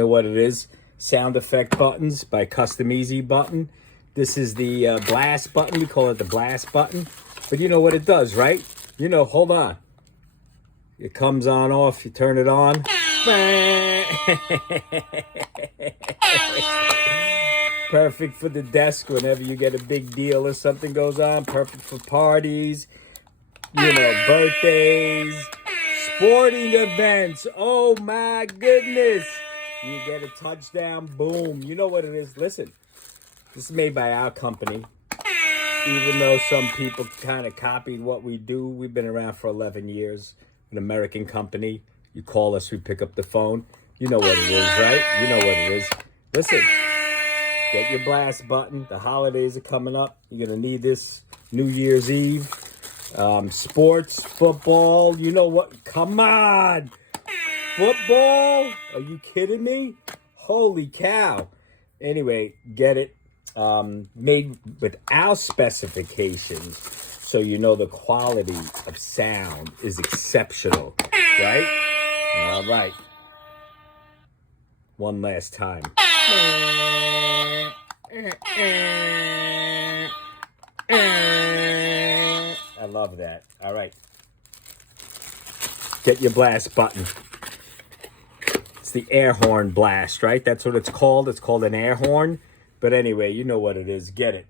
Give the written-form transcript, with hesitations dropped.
Know what it is? Sound effect buttons by Custom Easy button. This is the blast button. We call it the blast button. But you know what it does, right? You know, hold on. It comes on off, you turn it on. Perfect for the desk whenever you get a big deal or something goes on. Perfect for parties, you know, birthdays, sporting events. Oh my goodness. You get a touchdown, boom. You know what it is. Listen, this is made by our company. Even though some people kind of copied what we do, we've been around for 11 years. An American company. You call us, we pick up the phone. You know what it is, right? You know what it is. Listen, get your blast button. The holidays are coming up. You're going to need this New Year's Eve. Sports, football, you know what? Come on. Football? Are you kidding me? Holy cow. Anyway, get it. Made with our specifications, so you know the quality of sound is exceptional, right? All right. One last time. I love that. All right. Get your blast button. It's the air horn blast, right? That's what it's called. It's called an air horn. But anyway, you know what it is. Get it.